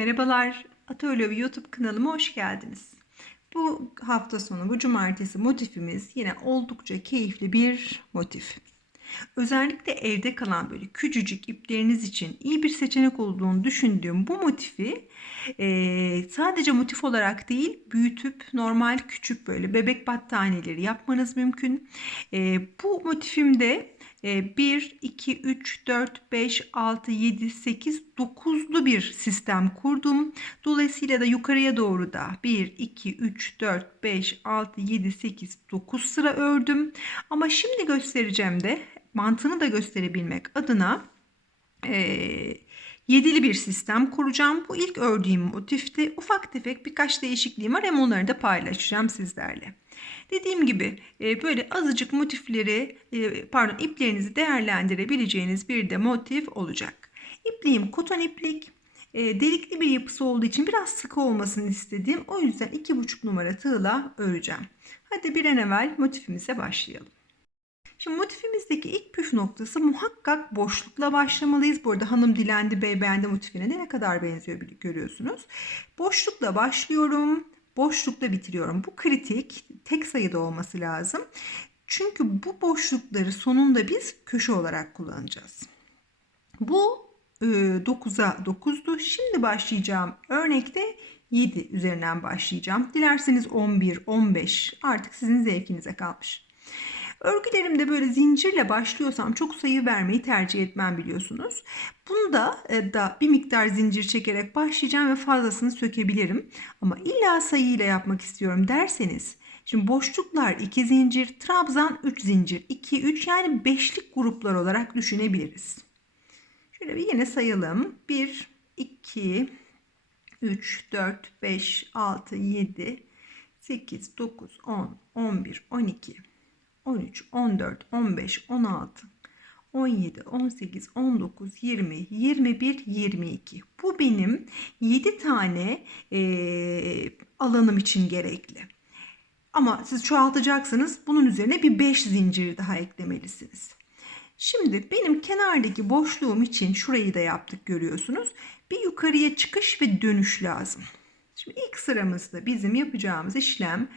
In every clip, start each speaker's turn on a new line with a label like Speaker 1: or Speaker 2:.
Speaker 1: Merhabalar, Atölye YouTube kanalıma hoş geldiniz. Bu hafta sonu, bu cumartesi motifimiz yine oldukça keyifli bir motif. Özellikle evde kalan böyle küçücük ipleriniz için iyi bir seçenek olduğunu düşündüğüm bu motifi e, sadece motif olarak değil büyütüp normal küçük böyle bebek battaniyeleri yapmanız mümkün. E, bu motifimde 1, 2, 3, 4, 5, 6, 7, 8, 9'lu bir sistem kurdum. Dolayısıyla da yukarıya doğru da 1, 2, 3, 4, 5, 6, 7, 8, 9 sıra ördüm. Ama şimdi göstereceğim de mantığını da gösterebilmek adına ee, Yedili bir sistem kuracağım. Bu ilk ördüğüm motifte ufak tefek birkaç değişikliğim var hem onları da paylaşacağım sizlerle. Dediğim gibi e, böyle azıcık motifleri e, pardon iplerinizi değerlendirebileceğiniz bir de motif olacak. İpliğim koton iplik. E, delikli bir yapısı olduğu için biraz sıkı olmasını istediğim, O yüzden 2,5 numara tığla öreceğim. Hadi bir an evvel motifimize başlayalım. Şimdi motifimizdeki ilk püf noktası muhakkak boşlukla başlamalıyız. Bu arada hanım dilendi bey beğendi motifine de ne kadar benziyor görüyorsunuz. Boşlukla başlıyorum boşlukta bitiriyorum. Bu kritik tek sayıda olması lazım. Çünkü bu boşlukları sonunda biz köşe olarak kullanacağız. Bu 9'a e, 9'du. Şimdi başlayacağım örnekte 7 üzerinden başlayacağım. Dilerseniz 11, 15 artık sizin zevkinize kalmış. Örgülerimde böyle zincirle başlıyorsam çok sayı vermeyi tercih etmem biliyorsunuz. Bunda e, da bir miktar zincir çekerek başlayacağım ve fazlasını sökebilirim. Ama illa sayıyla yapmak istiyorum derseniz Şimdi boşluklar 2 zincir, trabzan 3 zincir, 2 3 yani beşlik gruplar olarak düşünebiliriz. Şöyle bir yine sayalım. 1 2 3 4 5 6 7 8 9 10 11 12 13, 14, 15, 16, 17, 18, 19, 20, 21, 22. Bu benim 7 tane e, alanım için gerekli. Ama siz çoğaltacaksanız Bunun üzerine bir 5 zinciri daha eklemelisiniz. Şimdi benim kenardaki boşluğum için şurayı da yaptık görüyorsunuz. Bir yukarıya çıkış ve dönüş lazım. Şimdi ilk sıramızda bizim yapacağımız işlem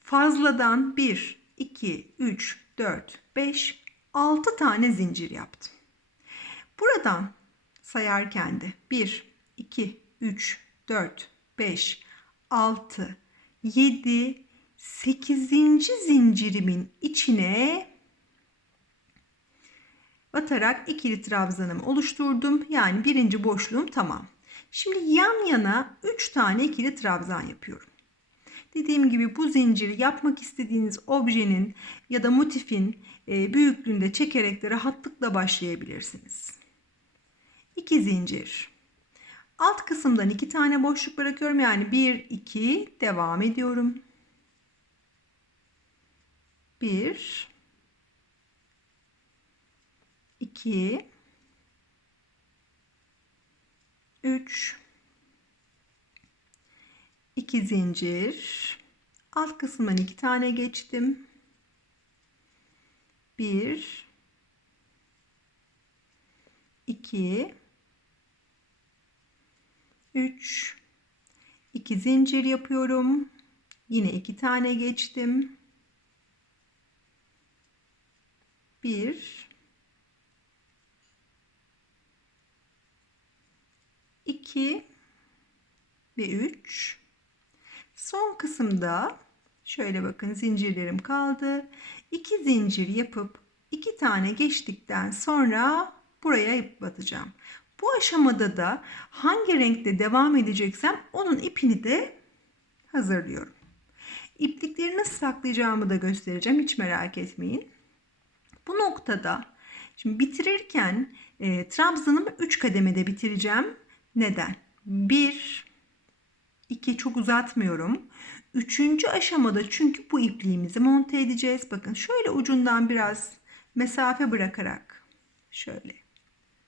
Speaker 1: fazladan 1, 2, 3, 4, 5, 6 tane zincir yaptım. Buradan sayarken de 1, 2, 3, 4, 5, 6, 7, 8. zincirimin içine batarak ikili trabzanımı oluşturdum. Yani birinci boşluğum tamam. Şimdi yan yana 3 tane ikili trabzan yapıyorum. Dediğim gibi bu zinciri yapmak istediğiniz objenin ya da motifin e, büyüklüğünde çekerek de rahatlıkla başlayabilirsiniz. 2 zincir. Alt kısımdan 2 tane boşluk bırakıyorum. Yani 1 2 devam ediyorum. 1 2 3 2 zincir alt kısımdan 2 tane geçtim 1 2 3 2 zincir yapıyorum yine 2 tane geçtim 1 2 ve 3 Son kısımda şöyle bakın zincirlerim kaldı. 2 zincir yapıp 2 tane geçtikten sonra buraya ip batacağım. Bu aşamada da hangi renkte devam edeceksem onun ipini de hazırlıyorum. İplikleri nasıl saklayacağımı da göstereceğim hiç merak etmeyin. Bu noktada şimdi bitirirken e, trabzanımı 3 kademede bitireceğim. Neden? 1 2 çok uzatmıyorum. Üçüncü aşamada çünkü bu ipliğimizi monte edeceğiz. Bakın şöyle ucundan biraz mesafe bırakarak şöyle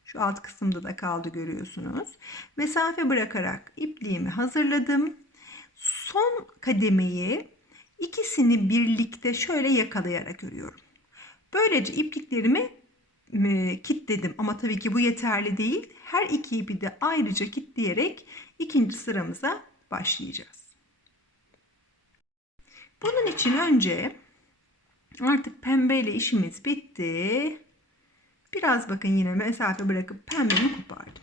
Speaker 1: şu alt kısımda da kaldı görüyorsunuz. Mesafe bırakarak ipliğimi hazırladım. Son kademeyi ikisini birlikte şöyle yakalayarak örüyorum. Böylece ipliklerimi e, kitledim ama tabii ki bu yeterli değil. Her iki ipi de ayrıca kitleyerek ikinci sıramıza başlayacağız. Bunun için önce artık pembe ile işimiz bitti. Biraz bakın yine mesafe bırakıp pembemi kopardım.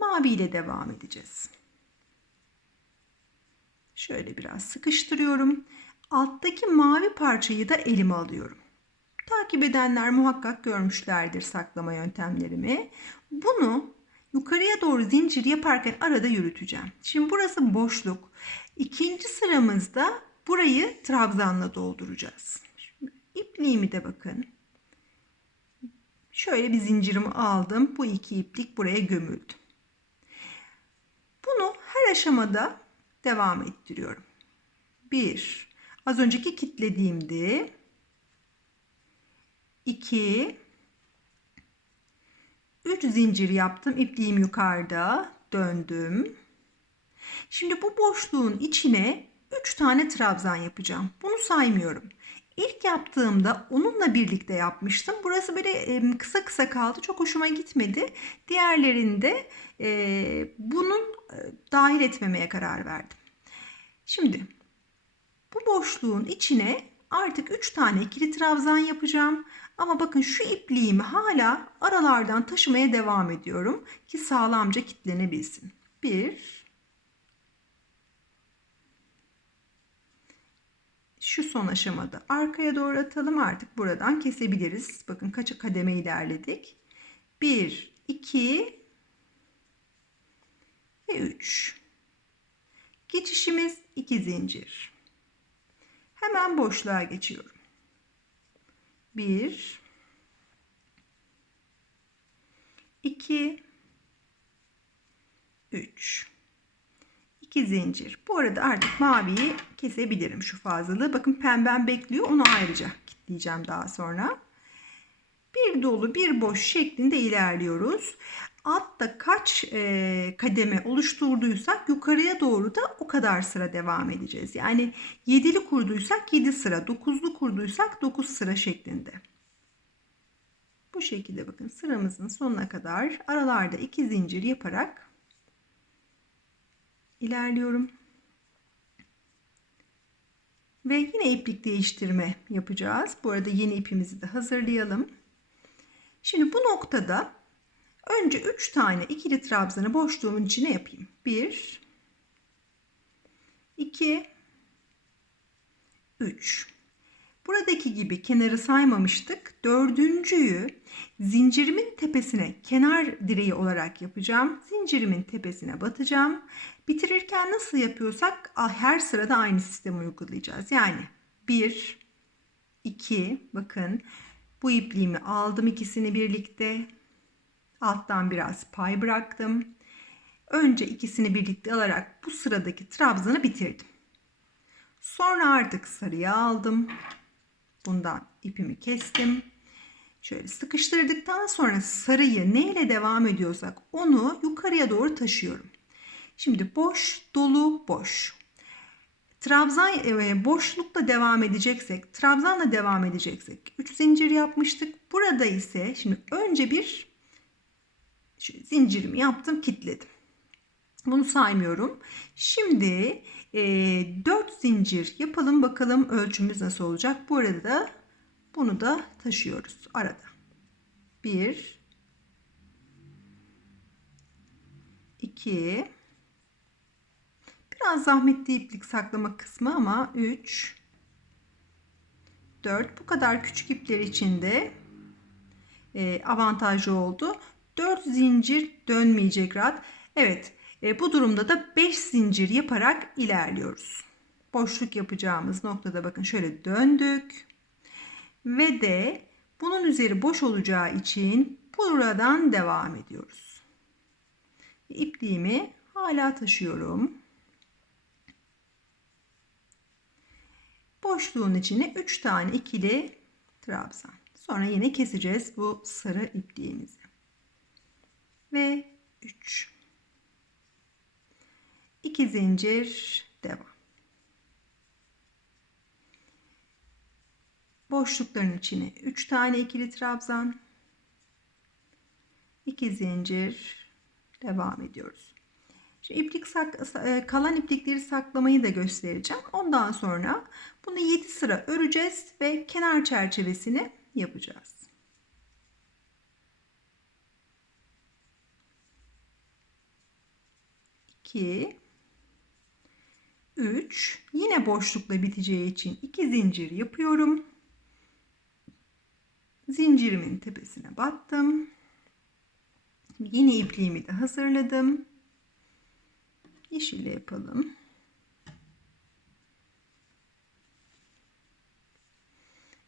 Speaker 1: Mavi ile devam edeceğiz. Şöyle biraz sıkıştırıyorum. Alttaki mavi parçayı da elime alıyorum. Takip edenler muhakkak görmüşlerdir saklama yöntemlerimi. Bunu Yukarıya doğru zincir yaparken arada yürüteceğim. Şimdi burası boşluk. İkinci sıramızda burayı trabzanla dolduracağız. Şimdi ipliğimi de bakın. Şöyle bir zincirimi aldım. Bu iki iplik buraya gömüldü. Bunu her aşamada devam ettiriyorum. 1. Az önceki kitlediğimdi. 2 3 zincir yaptım. İpliğim yukarıda. Döndüm. Şimdi bu boşluğun içine 3 tane trabzan yapacağım. Bunu saymıyorum. İlk yaptığımda onunla birlikte yapmıştım. Burası böyle kısa kısa kaldı. Çok hoşuma gitmedi. Diğerlerinde e, bunun e, dahil etmemeye karar verdim. Şimdi bu boşluğun içine artık 3 tane ikili trabzan yapacağım. Ama bakın şu ipliğimi hala aralardan taşımaya devam ediyorum ki sağlamca kitlenebilsin. 1 Şu son aşamada arkaya doğru atalım artık buradan kesebiliriz. Bakın kaç kademe ilerledik. 1 2 ve 3 Geçişimiz 2 zincir. Hemen boşluğa geçiyorum. 1 2 3 2 zincir. Bu arada artık maviyi kesebilirim şu fazlalığı. Bakın pemben bekliyor. Onu ayrıca kitleyeceğim daha sonra. Bir dolu bir boş şeklinde ilerliyoruz altta kaç e, kademe oluşturduysak yukarıya doğru da o kadar sıra devam edeceğiz. Yani 7'li kurduysak 7 sıra, 9'lu kurduysak 9 sıra şeklinde. Bu şekilde bakın sıramızın sonuna kadar aralarda 2 zincir yaparak ilerliyorum. Ve yine iplik değiştirme yapacağız. Bu arada yeni ipimizi de hazırlayalım. Şimdi bu noktada Önce 3 tane ikili trabzanı boşluğumun içine yapayım. 1 2 3 Buradaki gibi kenarı saymamıştık. Dördüncüyü zincirimin tepesine kenar direği olarak yapacağım. Zincirimin tepesine batacağım. Bitirirken nasıl yapıyorsak her sırada aynı sistemi uygulayacağız. Yani 1 2 bakın bu ipliğimi aldım ikisini birlikte Alttan biraz pay bıraktım. Önce ikisini birlikte alarak bu sıradaki trabzanı bitirdim. Sonra artık sarıya aldım. Bundan ipimi kestim. Şöyle sıkıştırdıktan sonra sarıyı neyle devam ediyorsak onu yukarıya doğru taşıyorum. Şimdi boş, dolu, boş. Trabzan e, boşlukla devam edeceksek, trabzanla devam edeceksek 3 zincir yapmıştık. Burada ise şimdi önce bir zincirimi yaptım kilitledim. Bunu saymıyorum. Şimdi e, 4 zincir yapalım bakalım ölçümüz nasıl olacak. Bu arada bunu da taşıyoruz arada. 1 2 Biraz zahmetli iplik saklama kısmı ama 3 4 bu kadar küçük ipler içinde e, avantajı oldu. 4 zincir dönmeyecek rat. Evet e, bu durumda da 5 zincir yaparak ilerliyoruz. Boşluk yapacağımız noktada bakın şöyle döndük. Ve de bunun üzeri boş olacağı için buradan devam ediyoruz. İpliğimi hala taşıyorum. Boşluğun içine 3 tane ikili trabzan. Sonra yine keseceğiz bu sarı ipliğimizi ve 3 2 zincir devam boşlukların içine 3 tane ikili trabzan 2 zincir devam ediyoruz Şimdi iplik sak, e, kalan iplikleri saklamayı da göstereceğim. Ondan sonra bunu 7 sıra öreceğiz ve kenar çerçevesini yapacağız. 2 3 yine boşlukla biteceği için 2 zincir yapıyorum. Zincirimin tepesine battım. Yeni ipliğimi de hazırladım. Yeşile yapalım.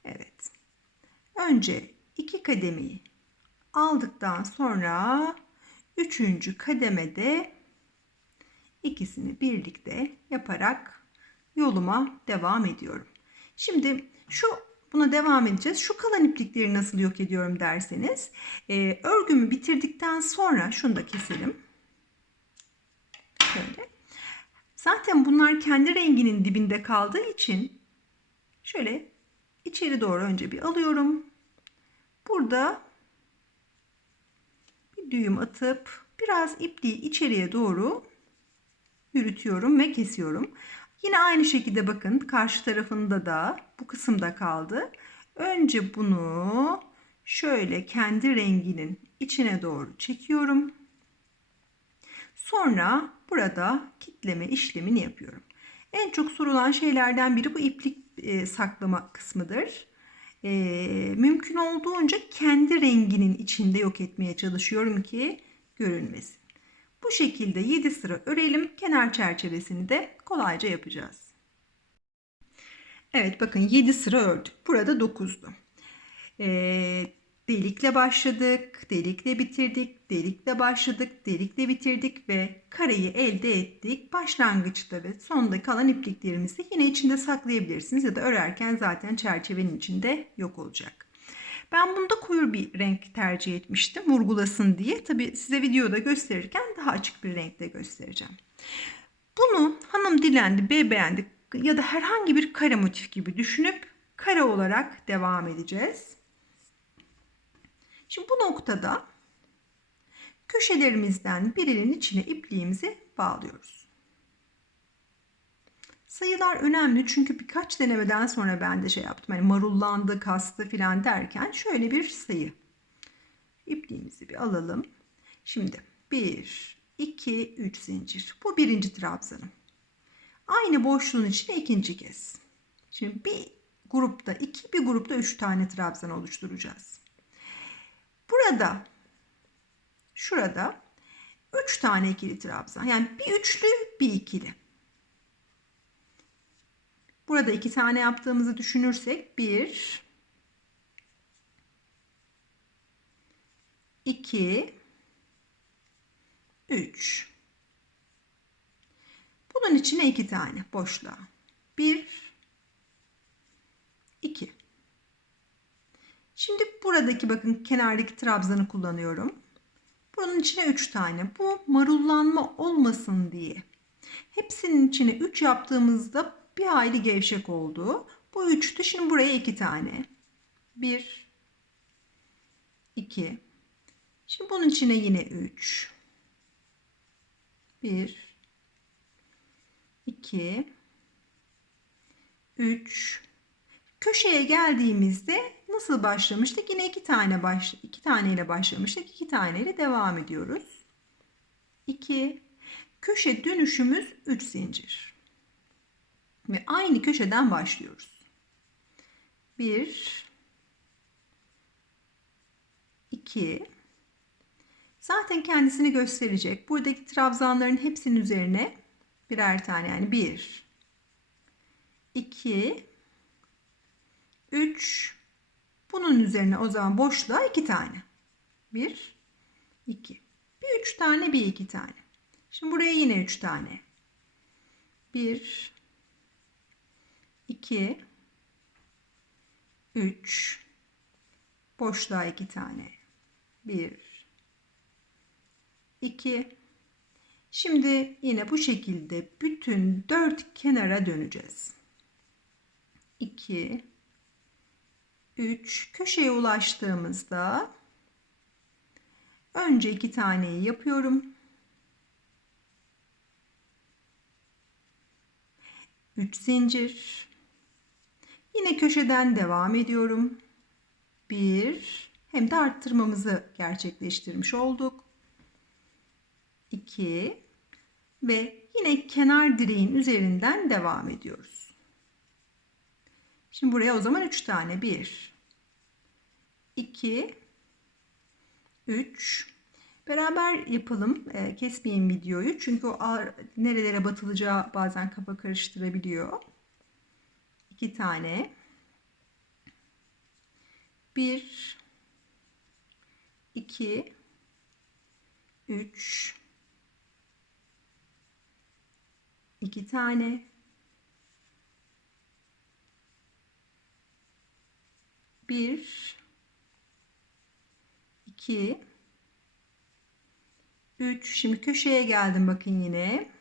Speaker 1: Evet. Önce 2 kademeyi aldıktan sonra 3. kademede ikisini birlikte yaparak yoluma devam ediyorum. Şimdi şu buna devam edeceğiz. Şu kalan iplikleri nasıl yok ediyorum derseniz e, örgümü bitirdikten sonra şunu da keselim. Şöyle. Zaten bunlar kendi renginin dibinde kaldığı için şöyle içeri doğru önce bir alıyorum. Burada bir düğüm atıp biraz ipliği içeriye doğru yürütüyorum ve kesiyorum. Yine aynı şekilde bakın karşı tarafında da bu kısımda kaldı. Önce bunu şöyle kendi renginin içine doğru çekiyorum. Sonra burada kitleme işlemini yapıyorum. En çok sorulan şeylerden biri bu iplik e, saklama kısmıdır. E, mümkün olduğunca kendi renginin içinde yok etmeye çalışıyorum ki görünmesin. Bu şekilde 7 sıra örelim. Kenar çerçevesini de kolayca yapacağız. Evet bakın 7 sıra ördük. Burada 9'du. Ee, delikle başladık, delikle bitirdik, delikle başladık, delikle bitirdik ve kareyi elde ettik. Başlangıçta ve sonda kalan ipliklerimizi yine içinde saklayabilirsiniz ya da örerken zaten çerçevenin içinde yok olacak. Ben bunda koyu bir renk tercih etmiştim vurgulasın diye. Tabi size videoda gösterirken daha açık bir renkte göstereceğim. Bunu hanım dilendi, bey beğendi ya da herhangi bir kare motif gibi düşünüp kare olarak devam edeceğiz. Şimdi bu noktada köşelerimizden birinin içine ipliğimizi bağlıyoruz. Sayılar önemli çünkü birkaç denemeden sonra ben de şey yaptım. Hani marullandı, kastı filan derken şöyle bir sayı. İpliğimizi bir alalım. Şimdi 1, 2, 3 zincir. Bu birinci trabzanım. Aynı boşluğun içine ikinci kez. Şimdi bir grupta iki bir grupta üç tane trabzan oluşturacağız. Burada, şurada üç tane ikili trabzan. Yani bir üçlü, bir ikili. Burada iki tane yaptığımızı düşünürsek 1 2 3 Bunun içine iki tane boşluğa. 1 2 Şimdi buradaki bakın kenardaki trabzanı kullanıyorum. Bunun içine 3 tane. Bu marullanma olmasın diye. Hepsinin içine 3 yaptığımızda bir hayli gevşek oldu. Bu üçtü. Şimdi buraya iki tane. Bir, iki. Şimdi bunun içine yine üç. Bir, iki, üç. Köşeye geldiğimizde nasıl başlamıştık? Yine iki tane baş, iki tane ile başlamıştık. İki tane ile devam ediyoruz. İki. köşe dönüşümüz 3 zincir. Ve aynı köşeden başlıyoruz. 1 2 Zaten kendisini gösterecek. Buradaki trabzanların hepsinin üzerine birer tane yani 1 2 3 bunun üzerine o zaman boşluğa 2 tane. 1 2 bir 3 tane bir 2 tane. Şimdi buraya yine 3 tane. 1 2 3 boşluğa 2 tane 1 2 Şimdi yine bu şekilde bütün dört kenara döneceğiz. 2 3 köşeye ulaştığımızda önce iki taneyi yapıyorum. 3 zincir Yine köşeden devam ediyorum. 1 hem de arttırmamızı gerçekleştirmiş olduk. 2 ve yine kenar direğin üzerinden devam ediyoruz. Şimdi buraya o zaman 3 tane 1 2 3 Beraber yapalım. E, Kesmeyin videoyu. Çünkü o ağır, nerelere batılacağı bazen kafa karıştırabiliyor. 2 tane. 1 2 3 2 tane. 1 2 3 şimdi köşeye geldim bakın yine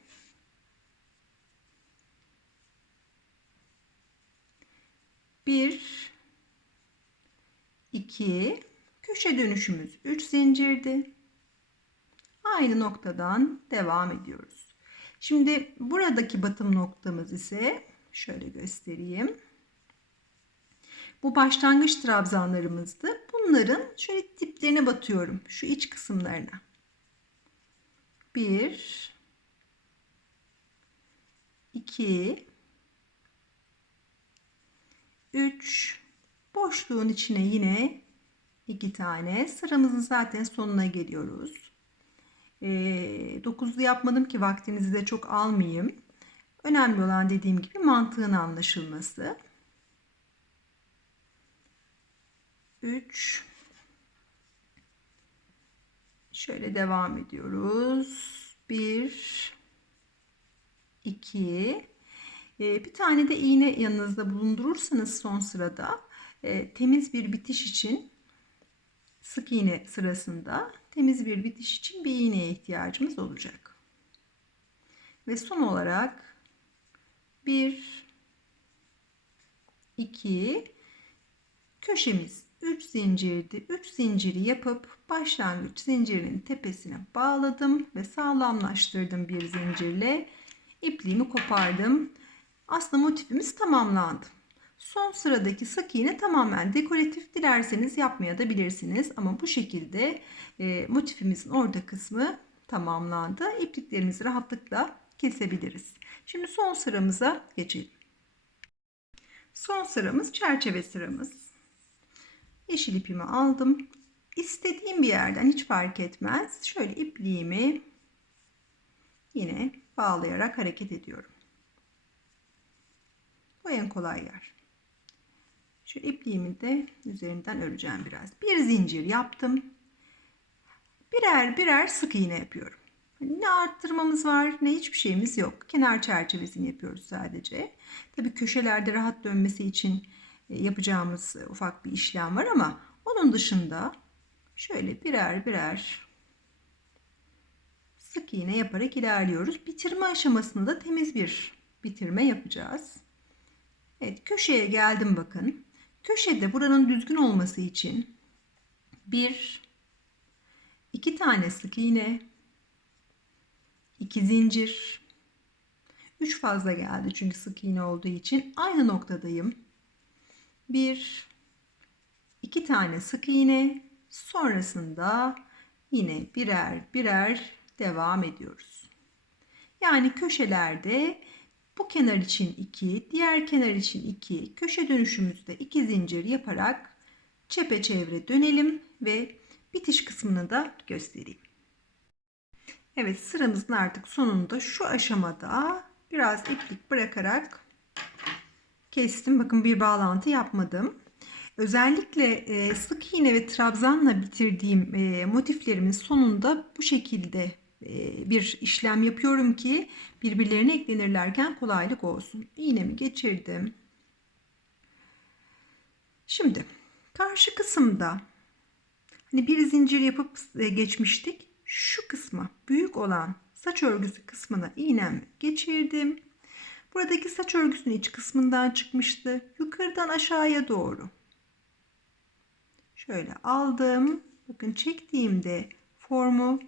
Speaker 1: 1 2 köşe dönüşümüz 3 zincirdi. Aynı noktadan devam ediyoruz. Şimdi buradaki batım noktamız ise şöyle göstereyim. Bu başlangıç trabzanlarımızdı. Bunların şöyle tiplerine batıyorum. Şu iç kısımlarına. 1 2 3 boşluğun içine yine 2 tane sıramızın zaten sonuna geliyoruz. E, yapmadım ki vaktinizi de çok almayayım. Önemli olan dediğim gibi mantığın anlaşılması. 3 Şöyle devam ediyoruz. 1 2 ee, bir tane de iğne yanınızda bulundurursanız son sırada e, temiz bir bitiş için sık iğne sırasında temiz bir bitiş için bir iğneye ihtiyacımız olacak. Ve son olarak 1 2 köşemiz 3 zincirdi. 3 zinciri yapıp başlangıç zincirinin tepesine bağladım ve sağlamlaştırdım bir zincirle. İpliğimi kopardım. Aslında motifimiz tamamlandı. Son sıradaki sık iğne tamamen dekoratif dilerseniz yapmaya da bilirsiniz. Ama bu şekilde e, motifimizin orta kısmı tamamlandı. İpliklerimizi rahatlıkla kesebiliriz. Şimdi son sıramıza geçelim. Son sıramız çerçeve sıramız. Yeşil ipimi aldım. İstediğim bir yerden hiç fark etmez. Şöyle ipliğimi yine bağlayarak hareket ediyorum. Bu en kolay yer. Şu ipliğimi de üzerinden öreceğim biraz. Bir zincir yaptım. Birer birer sık iğne yapıyorum. Hani ne arttırmamız var ne hiçbir şeyimiz yok. Kenar çerçevesini yapıyoruz sadece. Tabii köşelerde rahat dönmesi için e, yapacağımız e, ufak bir işlem var ama onun dışında şöyle birer birer sık iğne yaparak ilerliyoruz. Bitirme aşamasında temiz bir bitirme yapacağız. Evet köşeye geldim bakın. Köşede buranın düzgün olması için bir iki tane sık iğne iki zincir 3 fazla geldi çünkü sık iğne olduğu için aynı noktadayım. 1 2 tane sık iğne sonrasında yine birer birer devam ediyoruz. Yani köşelerde bu kenar için 2, diğer kenar için 2, köşe dönüşümüzde 2 zincir yaparak çepeçevre dönelim ve bitiş kısmını da göstereyim. Evet sıramızın artık sonunda şu aşamada biraz iplik bırakarak kestim. Bakın bir bağlantı yapmadım. Özellikle e, sık iğne ve trabzanla bitirdiğim e, motiflerimin sonunda bu şekilde e, bir işlem yapıyorum ki birbirlerine eklenirlerken kolaylık olsun. İğnemi geçirdim. Şimdi karşı kısımda hani bir zincir yapıp e, geçmiştik. Şu kısma büyük olan saç örgüsü kısmına iğnemi geçirdim. Buradaki saç örgüsünün iç kısmından çıkmıştı. Yukarıdan aşağıya doğru. Şöyle aldım. Bakın çektiğimde formu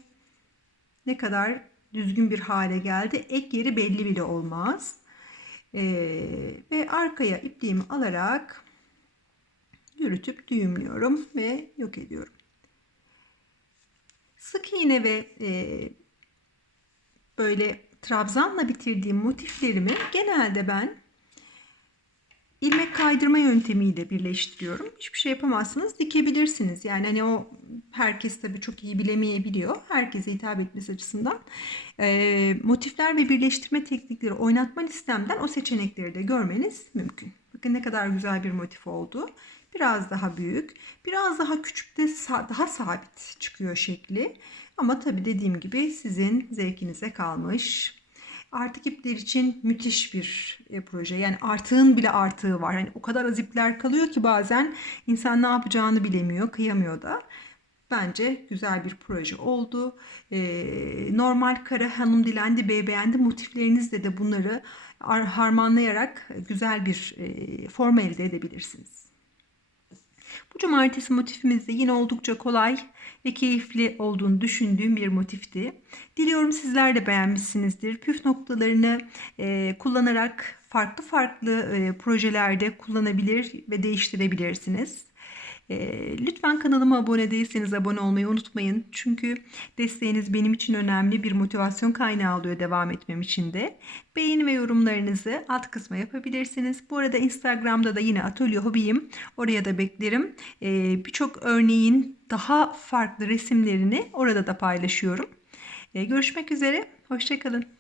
Speaker 1: ne kadar düzgün bir hale geldi. Ek yeri belli bile olmaz. Ee, ve arkaya ipliğimi alarak yürütüp düğümlüyorum ve yok ediyorum. Sık iğne ve e, böyle trabzanla bitirdiğim motiflerimi genelde ben ilmek kaydırma yöntemiyle birleştiriyorum. Hiçbir şey yapamazsınız. Dikebilirsiniz. Yani hani o herkes tabii çok iyi bilemeyebiliyor. Herkese hitap etmesi açısından. E, motifler ve birleştirme teknikleri oynatma listemden o seçenekleri de görmeniz mümkün. Bakın ne kadar güzel bir motif oldu. Biraz daha büyük, biraz daha küçük de daha sabit çıkıyor şekli. Ama tabii dediğim gibi sizin zevkinize kalmış. Artık ipler için müthiş bir e, proje. Yani artığın bile artığı var. Hani o kadar az ipler kalıyor ki bazen insan ne yapacağını bilemiyor, kıyamıyor da. Bence güzel bir proje oldu. E, normal Kara Hanım Dilendi Bey beğendi motiflerinizle de bunları harmanlayarak güzel bir e, forma elde edebilirsiniz. Bu cumartesi motifimiz de yine oldukça kolay ve keyifli olduğunu düşündüğüm bir motifti. Diliyorum sizler de beğenmişsinizdir. Püf noktalarını e, kullanarak farklı farklı e, projelerde kullanabilir ve değiştirebilirsiniz. Ee, lütfen kanalıma abone değilseniz abone olmayı unutmayın. Çünkü desteğiniz benim için önemli bir motivasyon kaynağı oluyor devam etmem için de. Beğeni ve yorumlarınızı alt kısma yapabilirsiniz. Bu arada Instagram'da da yine atölye hobiyim. Oraya da beklerim. Ee, birçok örneğin daha farklı resimlerini orada da paylaşıyorum. Ee, görüşmek üzere. Hoşçakalın.